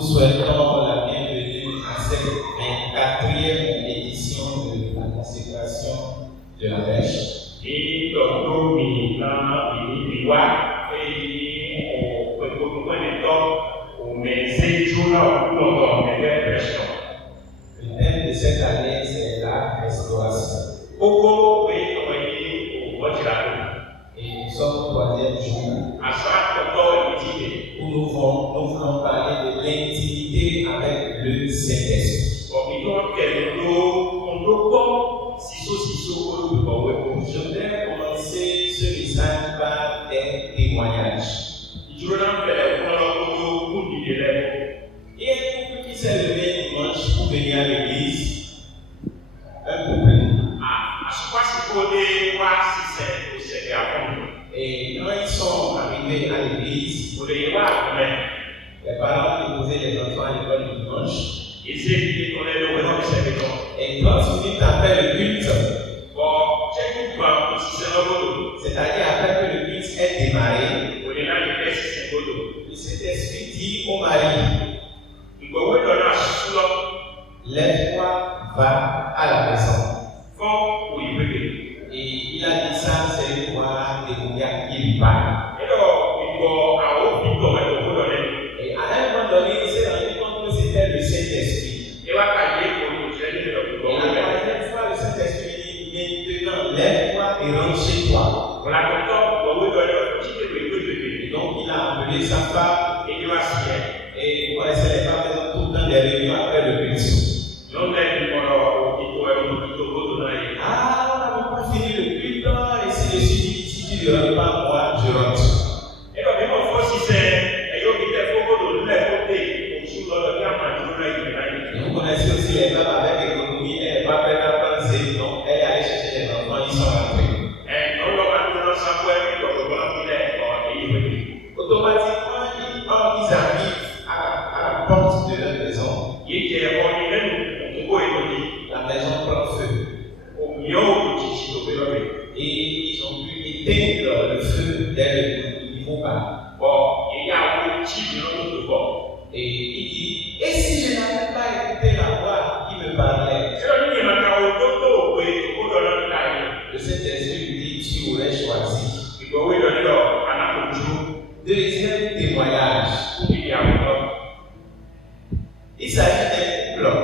vous souhaitons la bienvenue à cette 24e édition de la consécration de la Pêche. Et donc, nous Le thème de cette année, c'est la restauration. Et nous sommes au 3e jour où nous voulons parler de l'intimité avec le Saint-Esprit. Je voudrais commencer ce message par des témoignages. Il y a un couple qui s'est levé dimanche pour venir à l'église. Un couple. Et quand ils sont arrivés à l'église, les parents déposaient les enfants à l'école du dimanche. Et 30 minutes après le culte, c'est-à-dire après que le culte ait démarré, le Saint-Esprit dit au mari, lève-toi, va à la maison. Et il a dit ça, c'est une voix démoniaque qui lui parle. Et à un moment donné, il s'est rendu compte que c'était le Saint-Esprit. Et la troisième fois, le Saint-Esprit dit, maintenant, lève-toi et rentre chez toi. Et donc, il a appelé sa femme et vous connaissez les femmes, elles ont tout le temps des réunions après le culte. Ah, on n'a pas fini le culte, et si je suis dit, si tu ne rentres pas, moi, je rentre. Et vous connaissez aussi les femmes avec l'économie, elle n'est pas prête à penser, donc elle est allée chercher les enfants, ils sont rentrés. Automatiquement, ils arrivent à la porte de leur maison. La maison prend feu. Et ils ont pu éteindre le feu dès le niveau bas. Et il dit, et si je n'avais pas écouté la voix qui me parlait? Le Saint-Esprit lui dit, tu aurais choisi. Deuxième témoignage. Il s'agit d'un couple.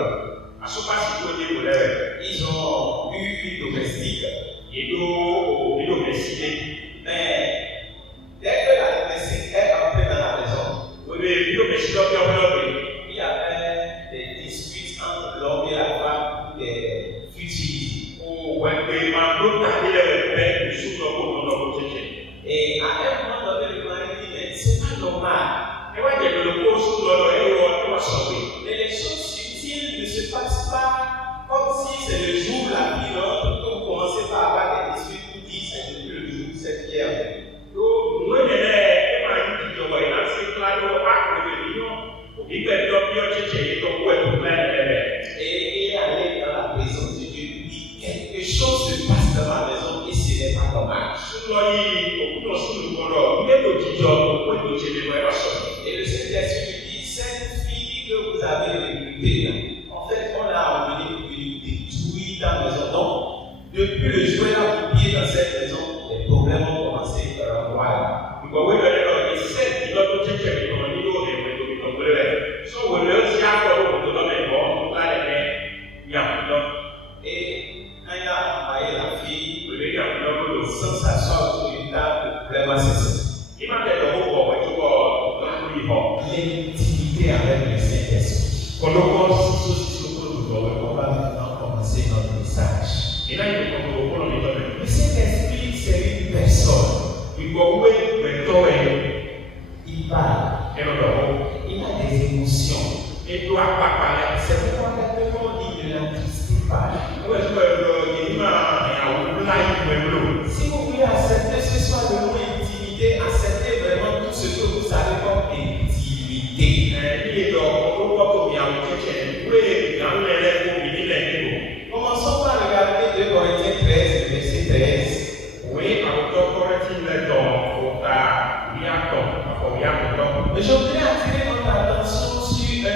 Ils ont eu une domestique. Mais dès que la domestique est entrée dans la maison, il y avait des disputes entre l'homme et la femme, des futilités. Et à un moment donné, le mari dit, mais c'est pas normal. Mais les choses subtiles ne se passent pas comme si c'est le jour la vie l'autre, que vous commencez par avoir des disputes, vous dites c'est depuis le jour, c'est hier. Et il est allé dans la présence de Dieu, il dit quelque chose se passe dans ma maison et ce n'est pas normal. Et le Saint-Esprit lui dit, cette fille que vous avez recrutée, en fait, on l'a emmenée pour lui détruire ta maison. Donc, depuis le jour où elle a mis pied dans cette maison, les problèmes ont commencé à voir. Et quand il a envoyé la fille, sans s'asseoir autour d'une table, vraiment c'est ça. L'intimité avec le Saint-Esprit. On va maintenant commencer notre message. Le Saint-Esprit, c'est une personne. Il parle. Il a des émotions. C'est pourquoi maintenant il ne l'entristille pas. Si vous voulez accepter ce soir le mot intimité, acceptez vraiment tout ce que vous savez comme intimité. Commençons par regarder 2 Corinthiens 13, verset 13. Mais je voudrais attirer votre attention sur un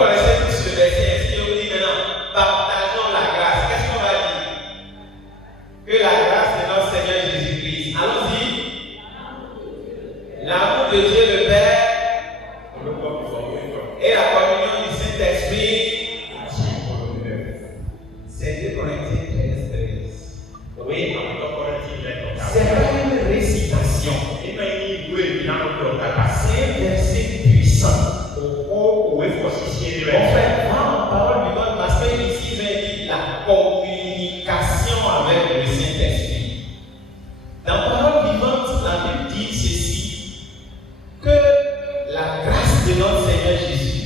connaissez tous le verset. Si on vous dit maintenant, partageons la grâce, qu'est-ce qu'on va dire? Que la grâce de notre Seigneur Jésus-Christ. Allons-y. L'amour de Dieu le Père et la communion du Saint-Esprit. C'est 2 Corinthiens 13. Oui, C'est pas une récitation. Et bien, il dit, C'est un verset puissant. au En fait, la parole du Dieu, parce que ici, il dit la communication avec le Saint-Esprit. Dans Parole vivante, la Bible dit ceci, que la grâce de notre Seigneur Jésus,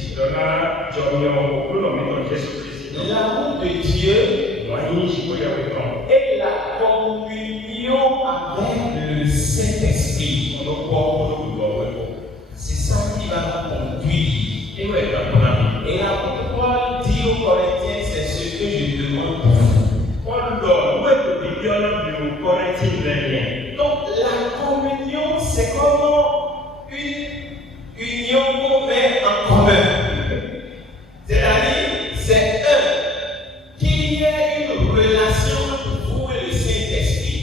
l'amour de Dieu et la communion avec le Saint-Esprit, c'est ça qui va nous conduire. Et l'apôtre Paul dit aux Corinthiens, c'est ce que je demande pour vous. Donc la communion, c'est comme une union qu'on met en commun. C'est-à-dire, c'est qu'il y ait une relation entre vous et le Saint-Esprit.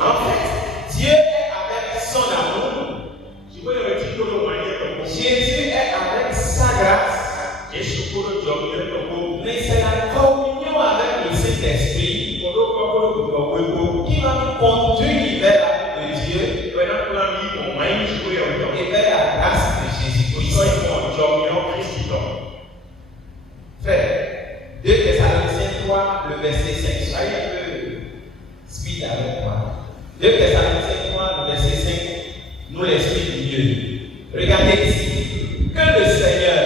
En fait, Dieu est avec son amour. Jésus est avec sa grâce. Mais c'est la communion avec le Saint-Esprit qui va nous conduire vers l'amour de Dieu et vers la grâce de Jésus-Christ. Frère, 2 Thessaloniciens 3, le verset 5. Soyez un peu speed avec moi. 2 Thessaloniciens 3, le verset 5, nous l'explique mieux. Regardez ici. Que le Seigneur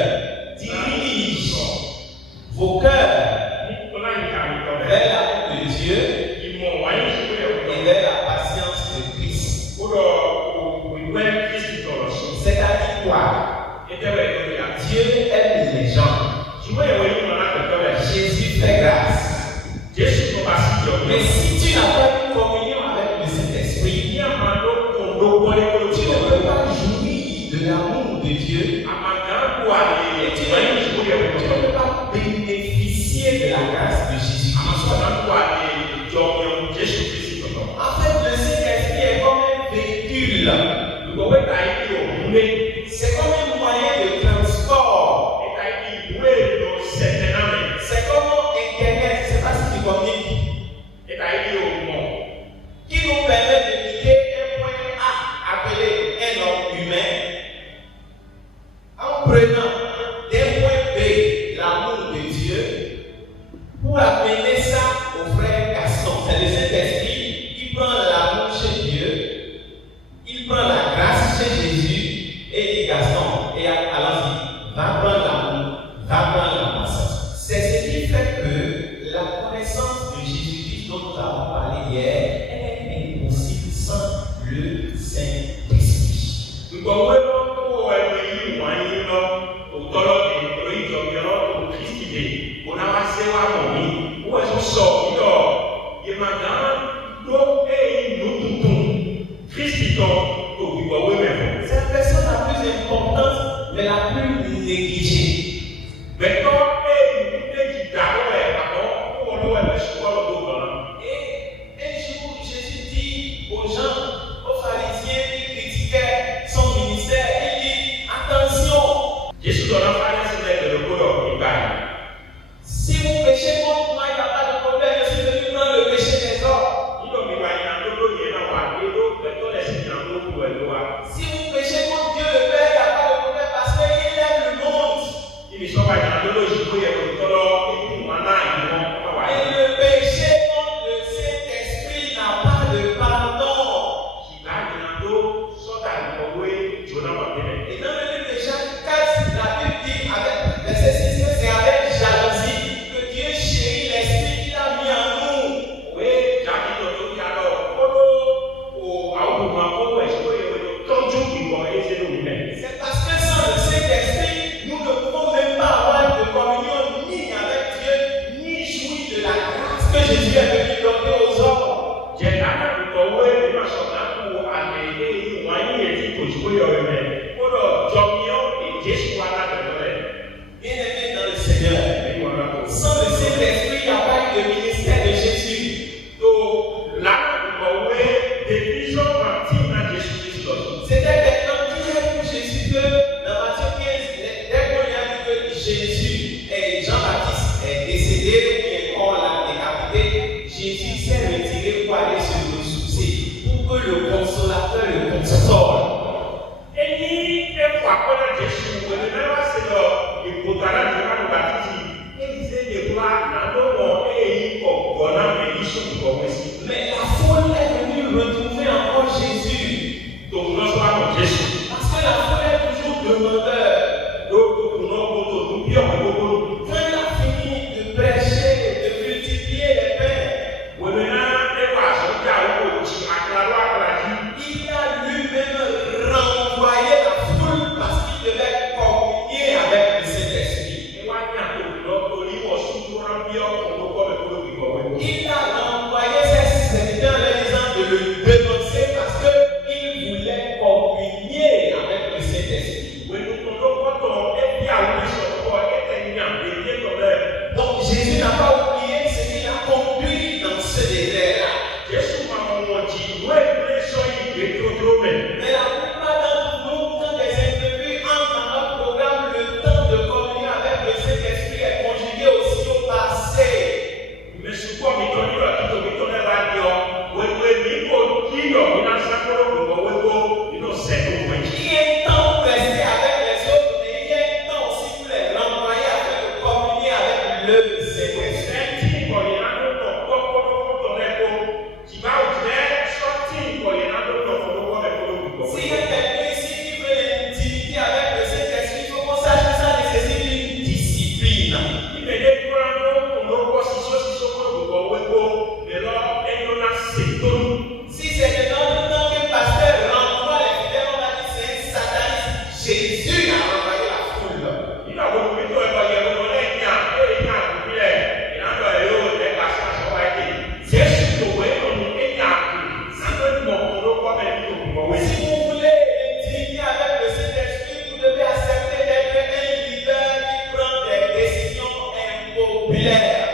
dirige vos cœurs vers l'amour de Dieu et vers la patience de Christ. C'est-à-dire quoi? Dieu aime les gens. Jésus fait grâce. Mais si tu n'as pas une communion avec le Saint-Esprit, tu ne peux pas jouir de l'amour de Dieu. Et tu ne peux pas bénéficier de la grâce de Jésus-Christ. En fait, le Saint-Esprit est comme un véhicule. C'est comme un moyen de transport. C'est comme Internet, je ne sais pas si tu communiques, qui nous permet de quitter un point A appelé un homme humain en prenant d'un point B l'amour de Dieu pour amener ça au frère Gaston. C'est le Saint-Esprit qui prend l'amour chez Dieu, il prend la grâce chez Jésus et dit Gaston, et allons-y, va prendre l'amour, va prendre la patience. C'est ce qui fait que la connaissance de Jésus-Christ dont nous avons parlé hier est impossible sans le Saint-Esprit. C'est la personne la plus importante, mais la plus négligée. Et un jour, Jésus dit aux gens, aux pharisiens qui critiquaient son ministère, il dit attention, si vous péchez contre moi, il n'y a pas de problème, je suis venu prendre le péché des autres. Si vous péchez contre Dieu le Père, il n'y a pas de problème parce qu'il aime le monde. Et le péché contre le Saint-Esprit n'a pas de pardon. Et dans le livre de Jacques 4, la Bible dit avec verset 6 que c'est avec jalousie que Dieu chérit l'esprit qu'il a mis en nous. C'est parce que sans le Saint-Esprit, nous ne pouvons même pas avoir de communion ni avec Dieu, ni jouir de la grâce que Jésus est venu donner aux hommes. Jean-Baptiste est décédé, ou bien on l'a décapité, Jésus s'est retiré pour aller se ressourcer, pour que le consolateur le console. Et ni est pour apprendre Jésus, vous ne pas c'est le potaran de la baptiste. Et disait des gloires dans le monde et il faut qu'on a des missions comme ici. Mais la foule est venue retrouver encore Jésus. Donc nous sommes Jésus. Parce que la foule est toujours demandeur. Quand il a fini de prêcher, de multiplier les pains, il a lui-même renvoyé la foule parce qu'il devait communier avec le Saint-Esprit. Il a renvoyé ses serviteurs en leur disant de le dénoncer parce qu'il voulait communier avec le Saint-Esprit. Donc Jésus n'a pas oublié ce qu'il a conduit dans ce désert-là. Mais la plupart d'entre nous, quand des individus entrent dans notre programme, le temps de communier avec le Saint-Esprit est conjugué aussi au passé. Il y a un temps pour rester avec les autres, mais il y a un temps aussi pour les renvoyer afin de communier avec le Saint-Esprit. S'il y a quelqu'un ici qui veut l'intimité avec le Saint-Esprit, il faut qu'on sache que ça nécessite une discipline. Si c'est de notre temps qu'un pasteur renvoie les fidèles, on va dire c'est un sataniste. Jésus a renvoyé la foule. Si vous voulez l'intimité avec le Saint-Esprit, vous devez accepter d'être un leader qui prend des décisions impopulaires.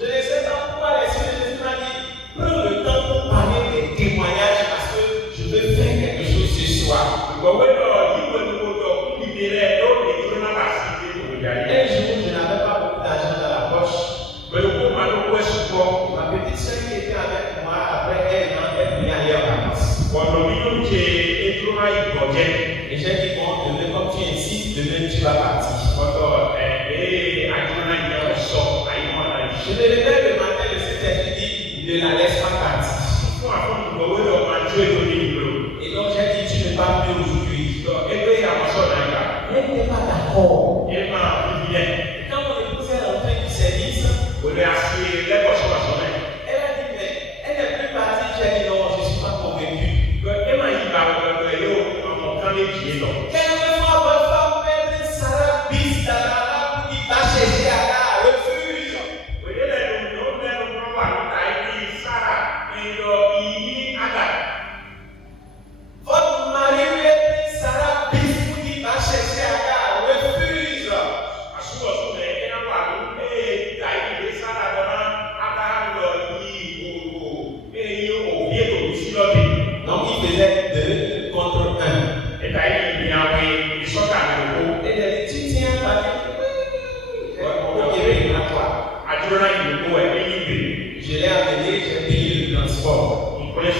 Je ne sais pas pourquoi les Seigneurs Jésus m'a dit prends le temps pour parler des témoignages parce que je veux faire quelque chose ce soir. Un jour, je n'avais pas beaucoup d'argent dans la poche. Ma petite soeur qui était avec moi, après elle est allée en vacances. Et j'ai dit bon, demain, comme tu insistes, demain tu vas partir. Je me réveille le matin, le Saint-Esprit dit ne la laisse pas partir. Et donc j'ai dit tu ne pars plus aujourd'hui. Elle n'était pas d'accord. Quand mon épouse est rentrée du service, elle a dit mais elle n'est plus partie. J'ai dit non, je ne suis pas convaincu. Quelquefois votre femme perd Sarah bis dans la rame pour qu'il va chercher à la refuse. Votre mari perd Sarah bis pour qu'il va chercher à la refuse. Donc il faisait 2 contre 1. Et tu tiens ta je l'ai amené, j'ai payé le transport. Mais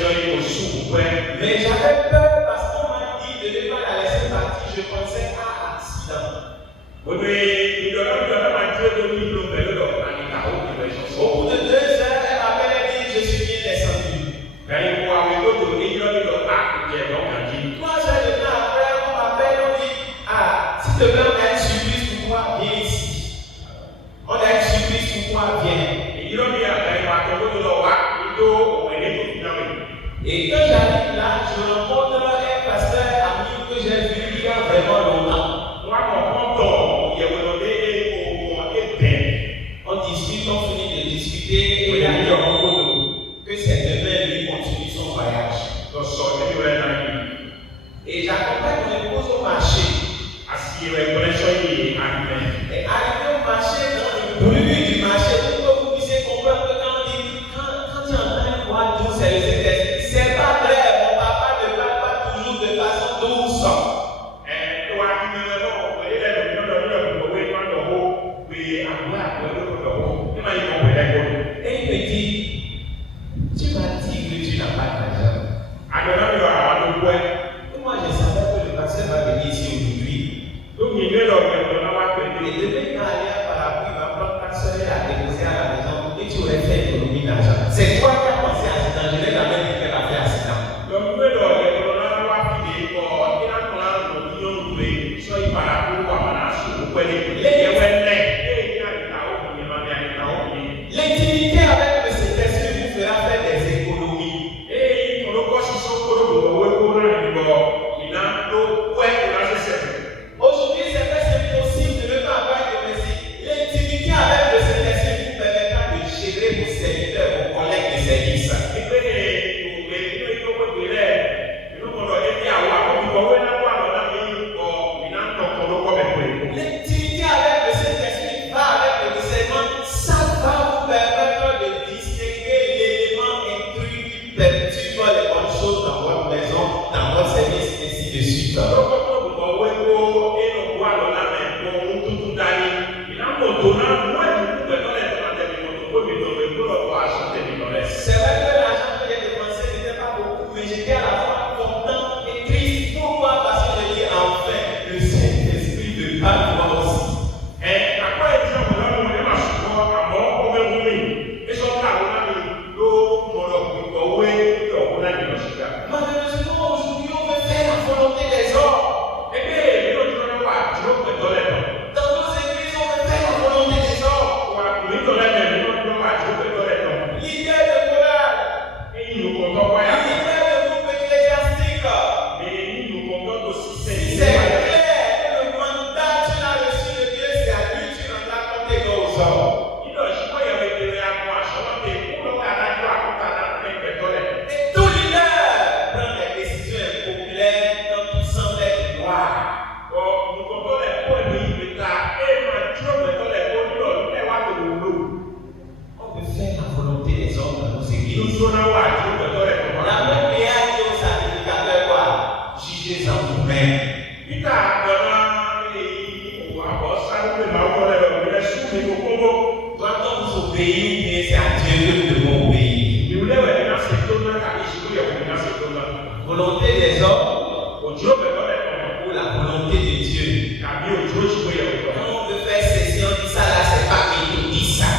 j'avais peur parce qu'on m'a dit de ne pas la laisser partir. Je pensais à accident. Au bout de 2 heures, elle m'appelle et dit je suis bien descendu. 3 heures de temps après, on m'appelle, on dit s'il te plaît, on a une surprise pour toi, viens ici. On a une surprise pour toi, viens. Et quand j'arrive là, je rencontre un pasteur ami que j'ai vu il y a vraiment longtemps. de suite. C'est vrai que l'argent que j'ai dépensé n'était pas beaucoup, mais j'étais à la fois content et triste. Pourquoi? Parce que j'ai dit enfin, le Saint-Esprit de Pâques moi aussi. Malheureusement, aujourd'hui, on veut faire la volonté des hommes. Dans nos églises, on veut faire la volonté des hommes. Leader de chorale, leader de groupe ecclésiastique. Si c'est clair que le mandat que tu as reçu de Dieu, c'est à lui, tu n'en as compté qu'aux hommes. Et tout leader prend des décisions impopulaires quand tout semble être noir. On veut faire la volonté des hommes dans nos églises. La même prière dit aux sacrificateurs quoi? Jugez-en vous-même. Doit-on vous obéir ou bien c'est à Dieu que nous devons obéir? Volonté des hommes ou la volonté de Dieu? Quand on veut faire ceci, on dit ça là, c'est pas méthodiste ça.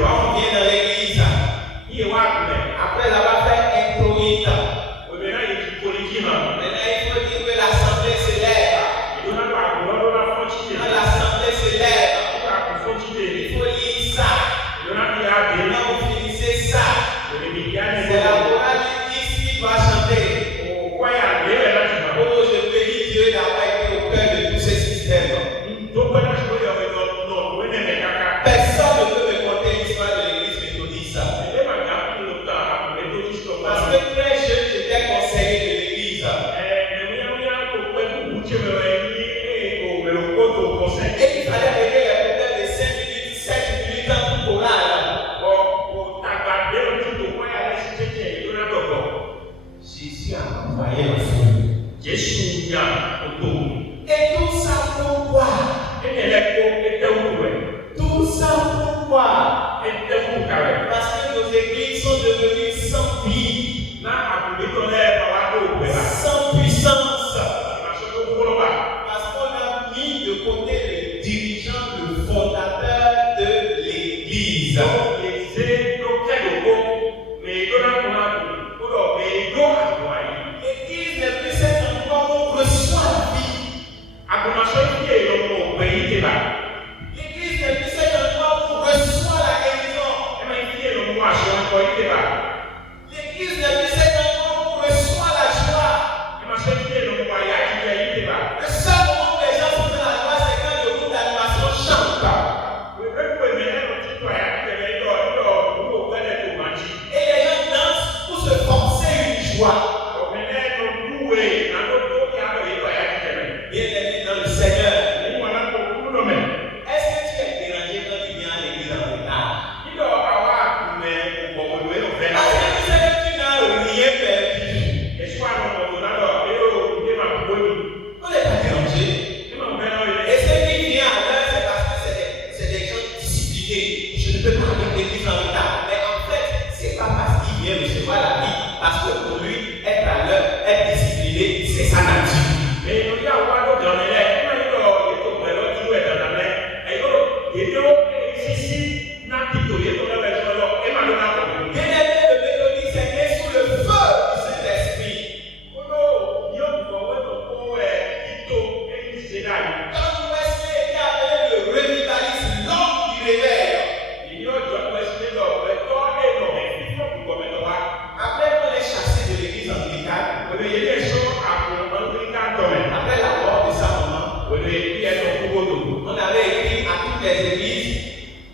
Quand on vient dans l'église, après l'avoir fait introïte, maintenant il faut dire que l'assemblée se lève. Quand l'assemblée se lève, il faut lire ça. Quand vous finissez ça, c'est la chorale ici qui doit chanter. Oh, je bénis Dieu d'avoir été au cœur de tous ces systèmes. Personne ne peut me conter l'histoire de l'église méthodiste. Parce que très jeune, j'étais conseiller de l'église. Et il fallait régler les problèmes de 5 minutes, 7 minutes dans tout chorale. Jésus a envoyé le feu. Et tout ça pourquoi? Tout ça pourquoi? Parce que nos églises sont devenues sans vie, sans puissance. Parce qu'on a mis de côté le dirigeant, le fondateur de l'église. L'église n'est plus cet endroit où on reçoit la vie. L'église n'est plus cet endroit où on reçoit la guérison. L'église n'est plus cet endroit où on reçoit la joie. Le seul moment où les gens sont dans la joie, c'est quand le groupe d'animation chante. Et les gens dansent pour se forcer une joie. Bien-aimé dans le Seigneur, est-ce que tu es dérangé quand tu viens à l'église en retard? Parce que tu sais que tu n'as rien perdu. On n'est pas dérangé. Et ceux qui viennent à l'heure, c'est parce que c'est des gens disciplinés. Je ne peux pas aller à l'église en retard. Mais en fait, c'est pas parce qu'il vient recevoir la vie. Parce que pour lui, être à l'heure, être discipliné, c'est sa nature. Bien-aimé, le méthodiste est né sous le feu du Saint-Esprit. Quand Wesley était appelé le revivaliste, l'homme du réveil. Après, on est chassé de l'église anglicane. Après la mort de sa maman, on avait écrit à toutes les églises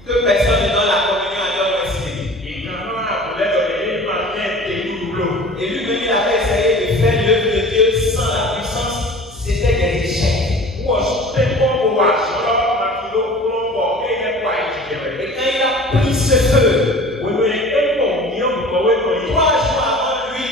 que personne ne donne la communion à John Wesley. Et lui-même, il avait essayé de faire l'œuvre de Dieu sans la puissance. C'était des échecs. Et quand il a pris ce feu, 3 jours avant lui,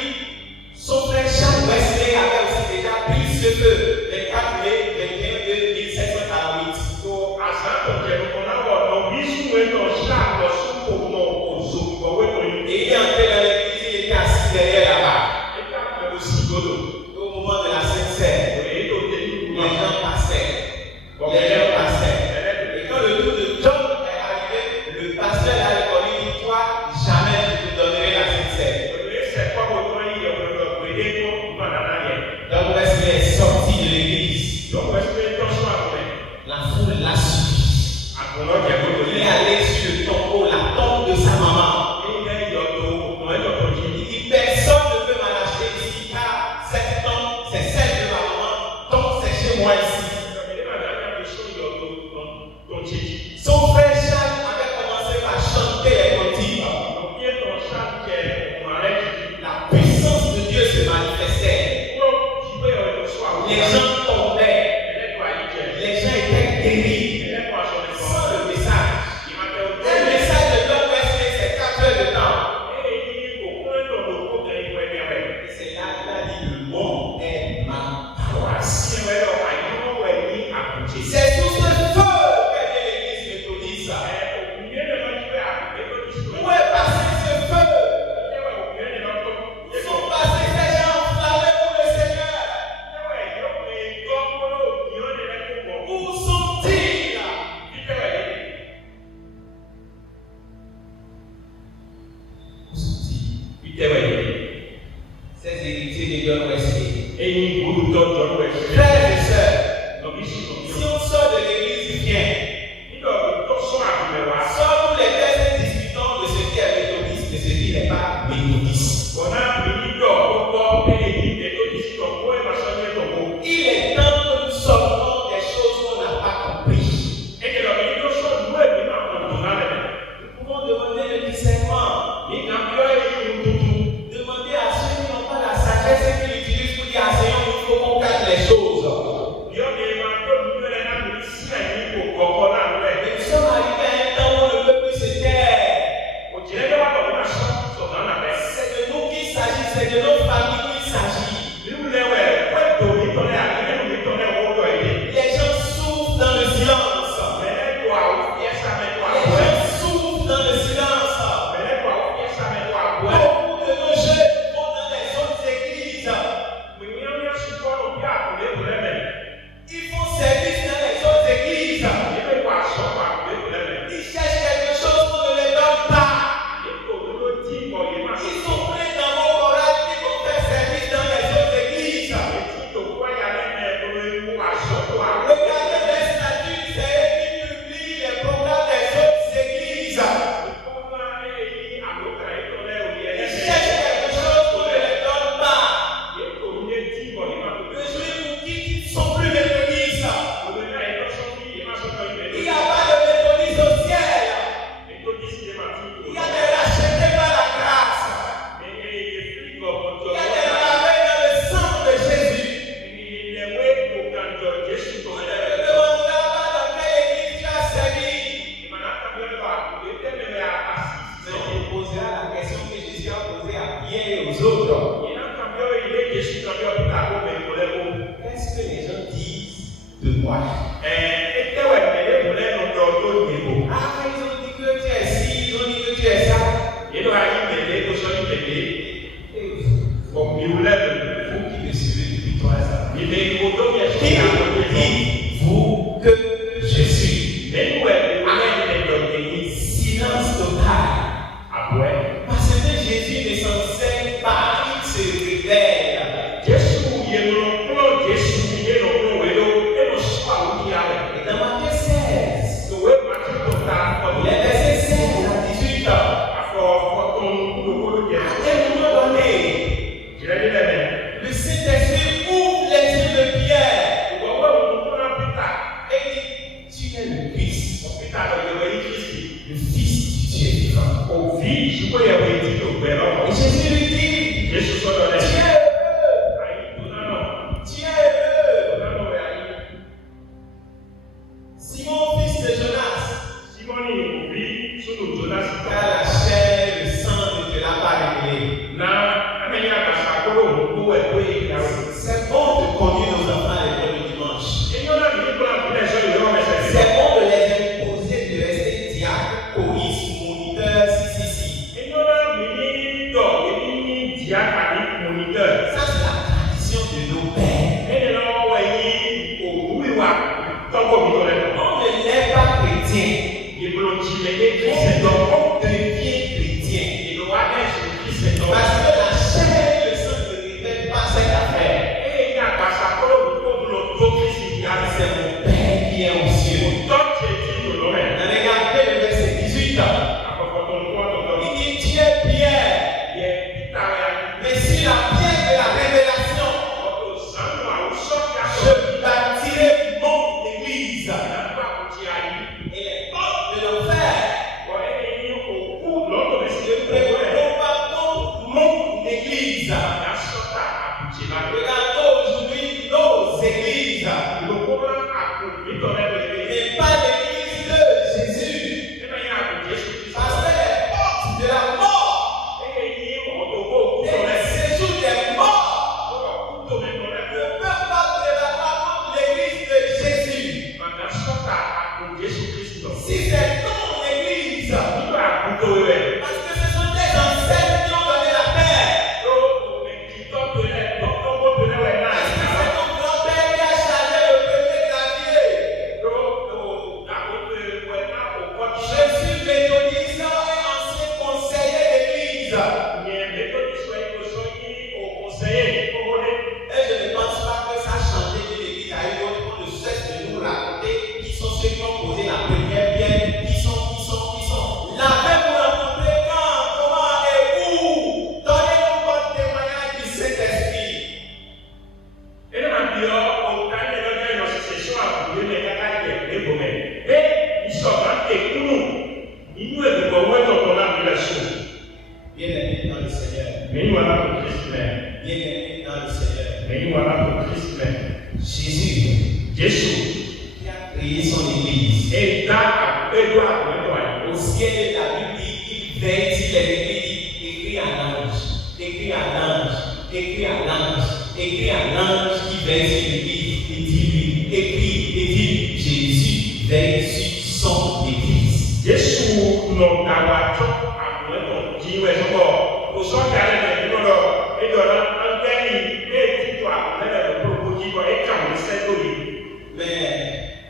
gens tombaient, les gens étaient guéris sans le message. Un message de John Wesley, c'est 4 heures de temps. Et c'est là qu'il a dit le monde est ma paroisse. C'est sous ce feu qu'est née l'église méthodiste. Où est passé ce feu? Où sont passés ces gens enflammés pour le Seigneur? Où sont-ils? Où sont-ils? Ces héritiers de John Wesley. Frères et sœurs, si on sort de l'église vient, sort tous les textes discutant de ce qui est méthodiste et ce qui n'est pas méthodiste. Il est temps que nous sortons des choses qu'on n'a pas comprises. Nous pouvons demander le discernement. Demander à ceux qui n'ont pas la sagesse et qui l'utilisent pour dire à Seigneur, il faut qu'on calme les choses. Mais nous sommes arrivés à un temps où on ne peut plus se taire. C'est de nous qu'il s'agit, c'est de nos familles qu'il s'agit. Les gens souffrent dans le silence. Les gens souffrent dans le silence. Beaucoup de nos jeunes vont dans les autres églises. Ils font service dans les autres églises. Ils cherchent quelque chose qu'on ne les donne pas. Ils sont pleins dans vos chorales qui vont faire service dans les autres églises. Regardez les statuts, c'est eux qui publient les programmes des autres églises. Ils cherchent quelque chose qu'on ne les donne pas. Le juif vous dit qu'ils ne sont plus méthodistes. Il n'y a pas de méthodistes au ciel. Il y a des rachetés par la grâce. Il y a des lavés dans le sang de Jésus. On ne te demandera pas dans quelle église tu as servi. Mais on te posera la question que Jésus a posée à Pierre et aux autres. Qu'est-ce que les gens disent de moi? Ah, ils ont dit que tu es ci, ils ont dit que tu es ça. Et vous qui me suivez depuis 3 ans, qui dites-vous que je suis? Silence total. Parce que Jésus ne s'enseigne pas, il se révèle. Et dans Matthieu 16, les versets 16 à 18 ans, à un moment donné, le Saint-Esprit ouvre les yeux de Pierre et dit, tu es le Christ, le Fils du Dieu vivant. Et Jésus lui dit, tu es heureux. Simon, fils de Jonas, car la chair et le sang ne te l'a pas révélé. C'est bon de conduire nos enfants à l'école le dimanche. C'est bon de les imposer de rester diacre, choriste, moniteur, si. Ça, c'est la tradition de nos pères. On ne l'est pas chrétien. On devient chrétien. Parce que la chair et le sang ne révèlent pas cette affaire. C'est mon Père qui est aux cieux. Regardez le verset 18. Il dit, tu es Pierre. Mais si la pierre de la révélation, je bâtirai mon église. Et les portes de l'enfer ne prévaudront pas contre mon église. Regardons aujourd'hui nos églises. voilà pour Christ même. Bien-aimé dans le Seigneur. Mais voilà pour Christ même. Jésus, Jésus. qui a créé son Église. Et dans Edouard, Au ciel de la Bible dit qu'il veille sur les églises, écrit à l'ange, écrit à l'ange, écrit à l'ange, écrit à l'ange qui veille sur l'église. Et dit lui, écrit, et dit Jésus veille sur son Église. Jésus non d'avoir à nous dire ouais au sort d'aller dans le et dans l'antenne et dis-toi le propos dit et quand le sait Mais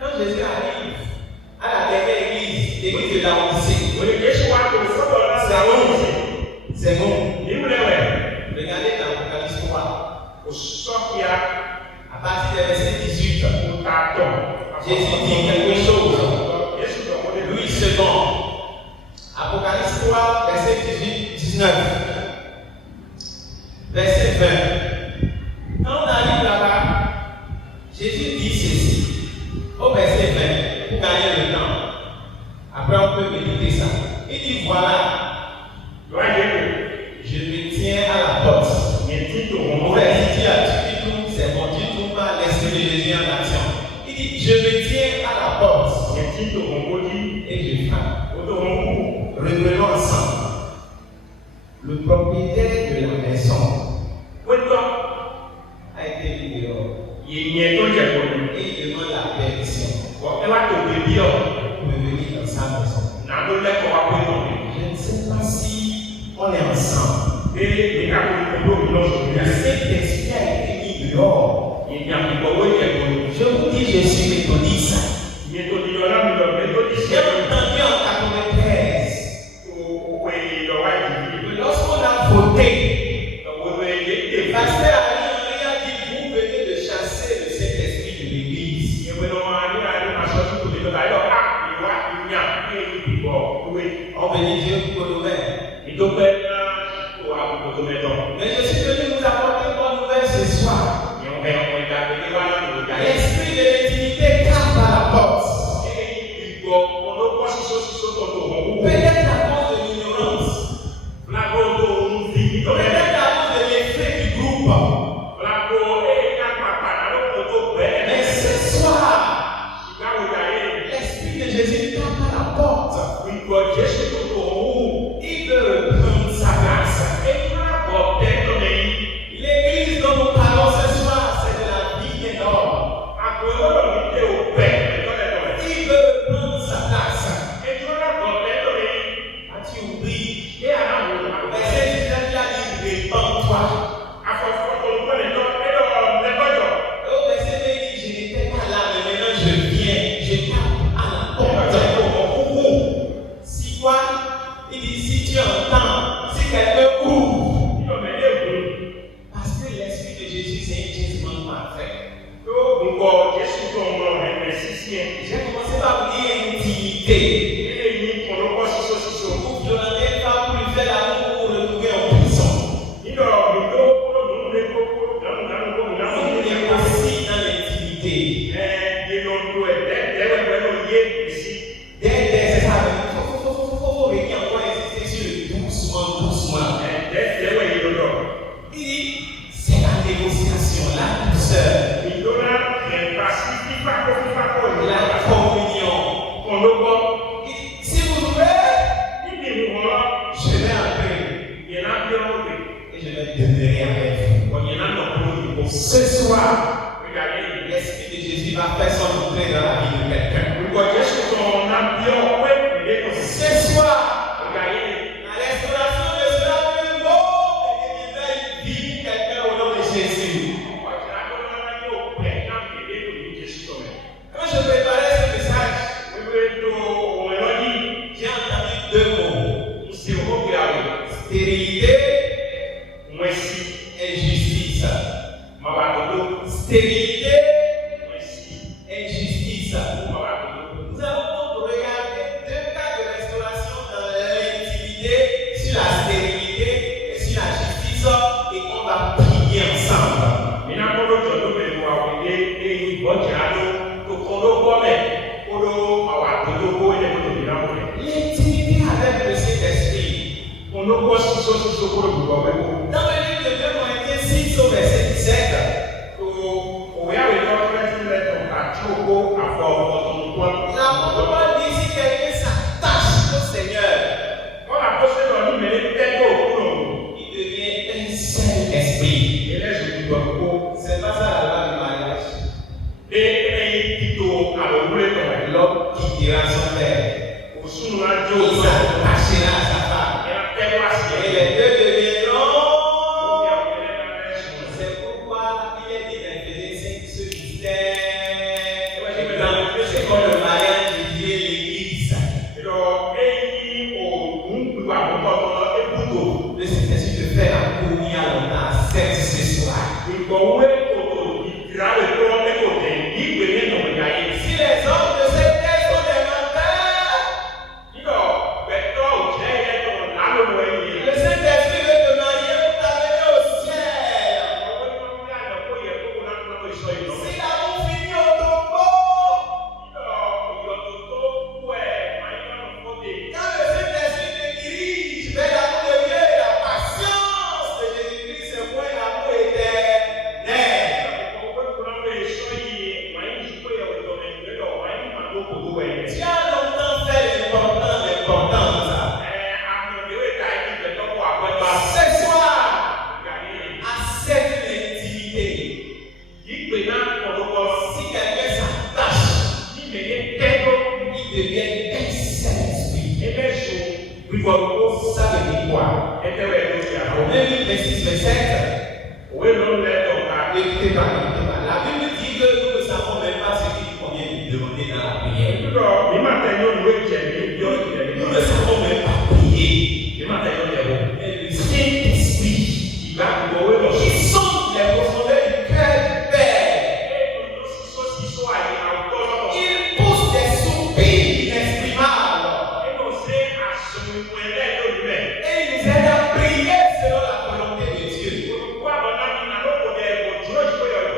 quand Jésus arrive à la dernière église, l'église de Laodicée, c'est bon. Regardez dans l'Apocalypse 3. À partir du verset 18, Jésus dit quelque chose. Louis II. Apocalypse 3, verset 18-19. Verset 20. Quand on arrive là-bas, Jésus dit ceci. Au verset 20, pour gagner le temps. Après, on peut méditer ça. Il dit voilà. Je me tiens à la porte. On va dire c'est bon, tu trouves pas l'esprit de Jésus en action. Il dit je me tiens à la porte. Et je frappe. Reprenons ensemble. Le propriétaire de la maison a été mis dehors. Et il demande la permission pour venir dans sa maison. Je ne sais pas si on est ensemble. Le Saint-Esprit a été mis dehors. Je vous dis, je suis méthodiste. J'ai entendu en 93, lorsqu'on a voté, le pasteur a dit vous venez de chasser le Saint-Esprit de l'Église. On venait dire pour nous-mêmes. Mais je suis venu vous apporter une bonne nouvelle ce soir. L'esprit de l'intimité tape à la porte. Peut-être à cause de l'ignorance. Peut-être à cause de l'effet du groupe. Mais ce soir, l'esprit de Jésus tape à la porte. Il veut reprendre sa place. L'église dont nous parlons ce soir, c'est de la vie énorme. Il veut reprendre sa place. As-tu oublié? Verset 19, il a dit répands-toi. Au verset 20, il dit je n'étais pas là, mais maintenant je viens. Je tape à la porte. Si quoi? Il dit si tu entends, si quelqu'un ouvre. Parce que l'esprit de Jésus, c'est un jugement parfait. J'ai commencé par vous dire intimité. Vous violentez pas pour lui faire l'amour pour le retrouver en prison. On est aussi dans l'intimité. C'est ça. Il faut venir encore insister sur le doucement. Il dit, c'est la négociation, la douceur. La communion. Si vous ouvrez, je vais entrer. Et je vais demeurer avec vous. Ce soir, l'Esprit de Jésus va faire son entrée dans la vie de quelqu'un. Ce soir, la restauration ne sera plus beau, mais deviendra une vie de quelqu'un au nom de Jésus. Quand je préparais ce message, j'ai entendu deux mots. Stérilité et justice. Stérilité et justice. Nous allons donc regarder deux cas de restauration dans l'intimité, sur la stérilité et sur la justice, et on va prier ensemble. L'intimité avec le Saint-Esprit. Dans L'apôtre dit si quelqu'un s'attache au Seigneur, il devient un seul esprit. C'est pas ça la loi du mariage. L'homme quittera son père. Il s'attachera à sa femme. Et les deux deviendront. C'est pourquoi il est dit dans Éphésiens 5 ce mystère. C'est comme le mariage de Dieu et l'Église. Le Saint-Esprit te fait la communion longtemps. Accepte ce soir. Si les hommes de cette terre sont des menteurs, le Saint-Esprit veut te marier pour t'amener au ciel. Si l'amour finit au tombeau, quand le Saint-Esprit te dirige vers l'amour de Dieu et la patience de Jésus-Christ, c'est pour un amour éternel. Tu as longtemps fait l'important de ça. Ce soir, accepte l'intimité. Si quelqu'un s'attache, il devient un seul esprit. Ça veut dire quoi? Romains 8, 26, 27. Écoutez pas. La Bible dit que nous ne savons même pas ce qu'il convient de demander dans la prière. Nous ne savons même pas prier. Et le Saint-Esprit qui sonde les profondeurs du cœur du Père, il pousse des soupirs inexprimables et il nous aide à prier selon la volonté de Dieu.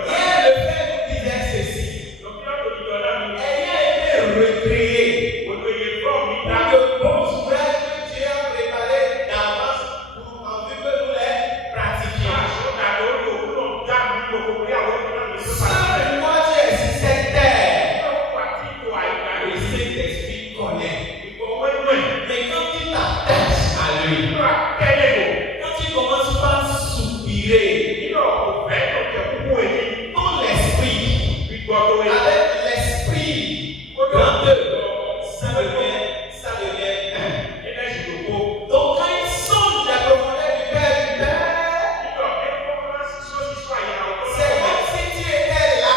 Hier, le frère nous disait ceci. Ayant été recréé pour de bons ouvrages que Dieu a préparés d'avance en vue que nous les pratiquions. Seul moi Dieu est sur cette terre. Le Saint-Esprit connaît. Mais quand tu t'attaches à lui, quand tu commences par soupirer, ton esprit, avec l'esprit, grand deux, ça devient un. Donc quand il sonde la profondeur du Père, c'est comme si tu étais là.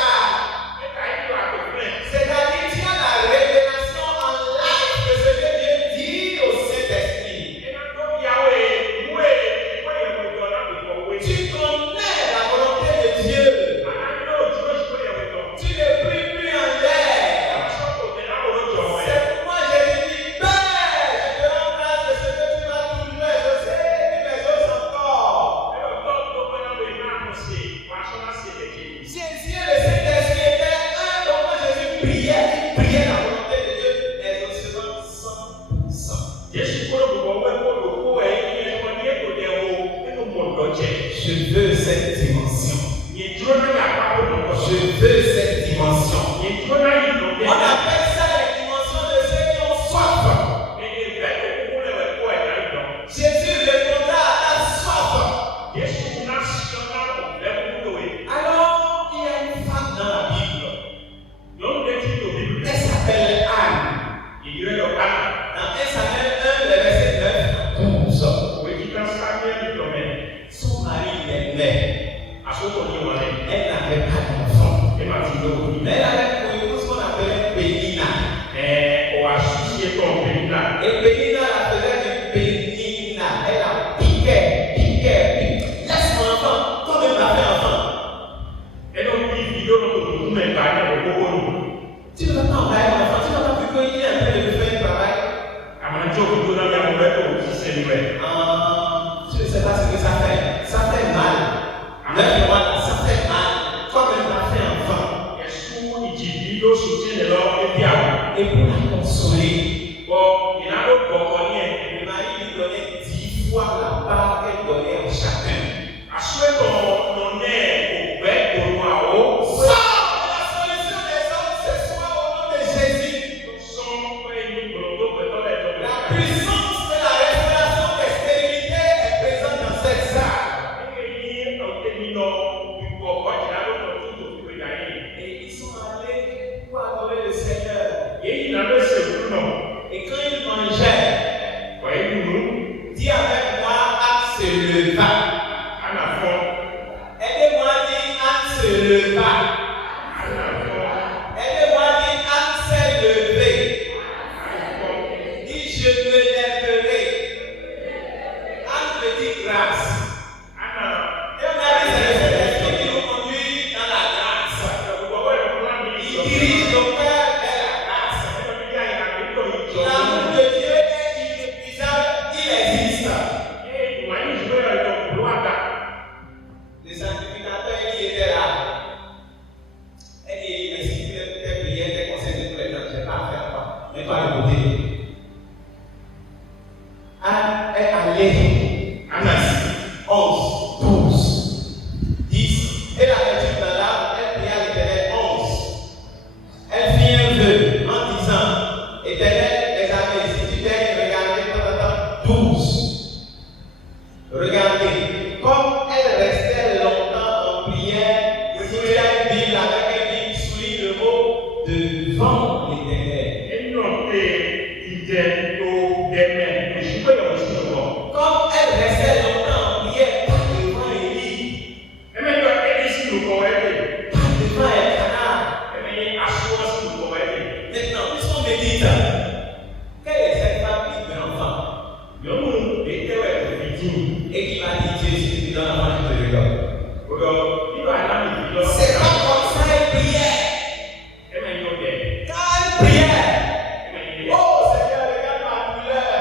C'est-à-dire tu as la révélation en live de ce que Dieu dit au Saint-Esprit. Tu connais la volonté de Dieu. Tu ne pries plus en l'air. C'est pourquoi Jésus dit, Père, je te rends grâce de ce que tu m'as toujours exaucé, tu m'exauces encore. Si le Saint-Esprit était un, donc quand Jésus priait, il priait la volonté de Dieu, exaucement 100%. Je veux cette dimension. Je veux cette dimension. On appelle ça la dimension de ceux qui ont soif. Jésus répondra à ta soif. Alors, il y a une femme dans la Bible. Elle s'appelle Anne. Dans 1 Samuel 1, le verset 9 à 11. Son mari l'aimait. Elle n'avait pas d'enfant. Mais elle avait pour épouse qu'on appelait Pénina. Et Pénina la faisait du Pénina. Elle a piqué. Laisse mon enfant, toi-même m'as fait enfant. Tu ne vas pas envoyer mon enfant, tu n'as pas pu qu'il est en train de lui faire un travail. Je ne sais pas ce que ça fait. Ça fait mal. Ça fait mal. Toi-même m'as fait enfant. leva. Aidez-moi à dire Anne s'est levée. Dis je me lèverai. Anne veut dire grâce. Et on a dit c'est le Saint-Esprit qui nous conduit dans la grâce. Il dirige nos cœurs vers la grâce. L'amour de Dieu est inépuisable, il existe. Le sanctificateur, il était là. Et il expliquait tes prières, tes conseils de tous les temps. Je n'ai pas à faire quoi. Mais pas le côté. Anne est allée. Anaïs, 11, 12, 10. Et la lecture de l'âme, elle pria l'Éternel 11. Elle fit un vœu en disant Éternel, les armées, si tu t'es regardé pendant 12. Regardez, comme elle restait longtemps en prière, si tu as une Bible avec un Bible, souligne le mot devant l'Éternel. Comme elle restait longtemps en prière, pas devant Élie, pas devant Elkanah. Maintenant, puisqu'on médite, quelle est cette femme qui veut l'enfant et qui va dire Dieu, si tu me donnes l'enfant, je te le donne. C'est pas comme ça elle priait. Quand elle priait, oh Seigneur, regarde ma douleur.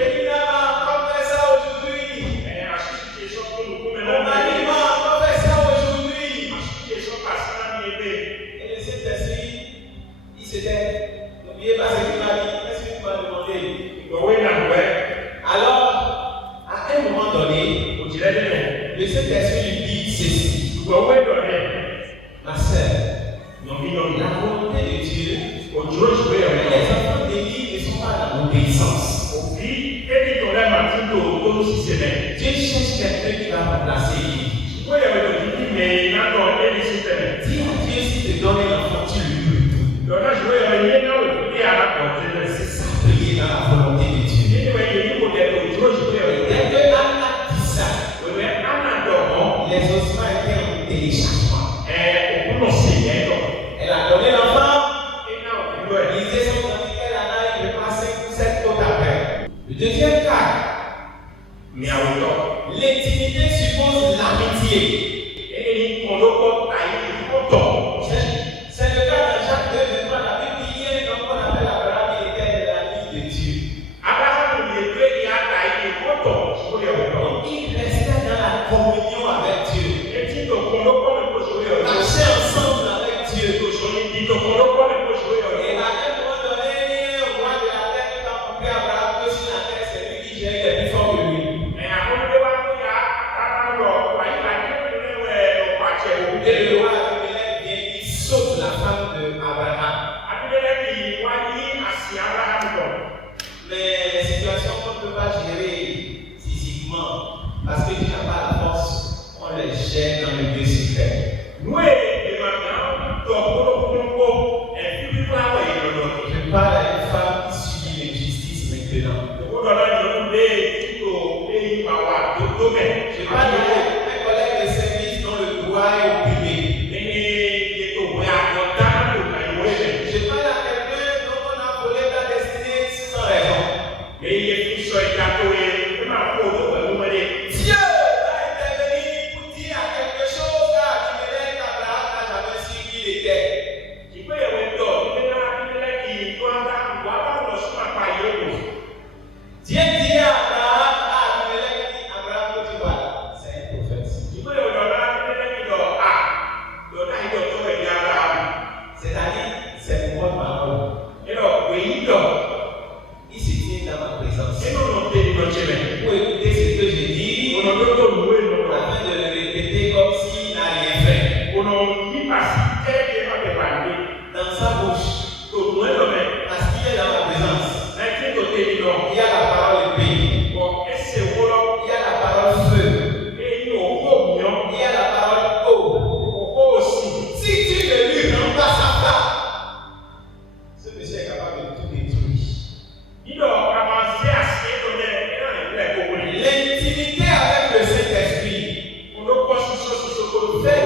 Et il m'a encore fait ça aujourd'hui. Mon mari m'a encore fait ça aujourd'hui. Et le Saint-Esprit, il s'était, n'oubliez pas ce qu'il m'a dit. Qu'est-ce que tu m'as demandé? Alors, à un moment donné, le Saint-Esprit lui dit ceci. Ma sœur, la volonté de Dieu, les enfants d'Élie ne sont pas dans l'obéissance. Dieu cherche quelqu'un qui va remplacer Élie. Dis à Dieu si te donne l'enfant, tu lui peux tout. C'est ça, prier dans la volonté de Dieu. Dès que Anne a dit ça, les ossements étaient en téléchargement. Elle a donné l'enfant, lisez son cantique, elle en a eu pas 5 ou 7 côtes après. Le deuxième cas, l'intimité suppose l'amitié. C'est le cas dans Jacques 2, 23, la Bible dit hier, donc on appelle Abraham, il était l'ami de Dieu. Il restait dans la communion avec Dieu. Marchait ensemble avec Dieu. Et à un moment donné, au roi de la terre, il a compris Abraham que sur la terre, c'est lui qui gère, il est plus fort que lui. Et le roi Abimelech vient, il saute la femme d'Abraham. Mais les situations qu'on ne peut pas gérer physiquement, parce que tu n'as pas la force, on les gère dans le lieu secret. Je parle à une femme qui subit l'injustice maintenant. Je parle à un collègue de service dont le droit est opprimé. Je parle à quelqu'un dont on a volé la destinée sans raison. Dieu va intervenir pour dire à quelque chose à Abimelech qu'Abraham n'a jamais su qui il était. Dieu dit à Abraham, Abimelech dit Abraham que tu vois, c'est un prophète. C'est-à-dire, c'est moi parole. Il se tient dans ma présence. Pour écouter ce que je dis, afin de le répéter comme s'il n'a rien fait. Dans sa bouche, parce qu'il est dans ma présence. Il y a la parole épée. Il y a la parole feu. Il y a la parole eau. Si tu ne lui rends pas sa part, ce monsieur est capable de tout détruire. L'intimité avec le Saint-Esprit fait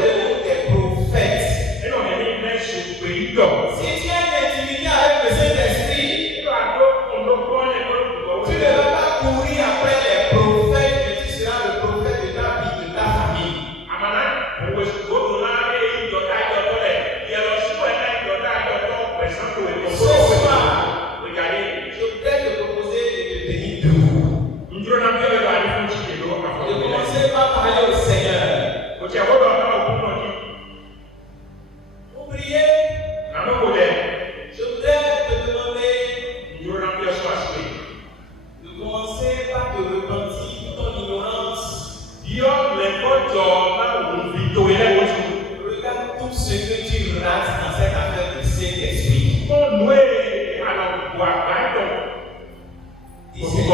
Regarde tout ce que tu rates dans cette affaire de Saint-Esprit. Ici,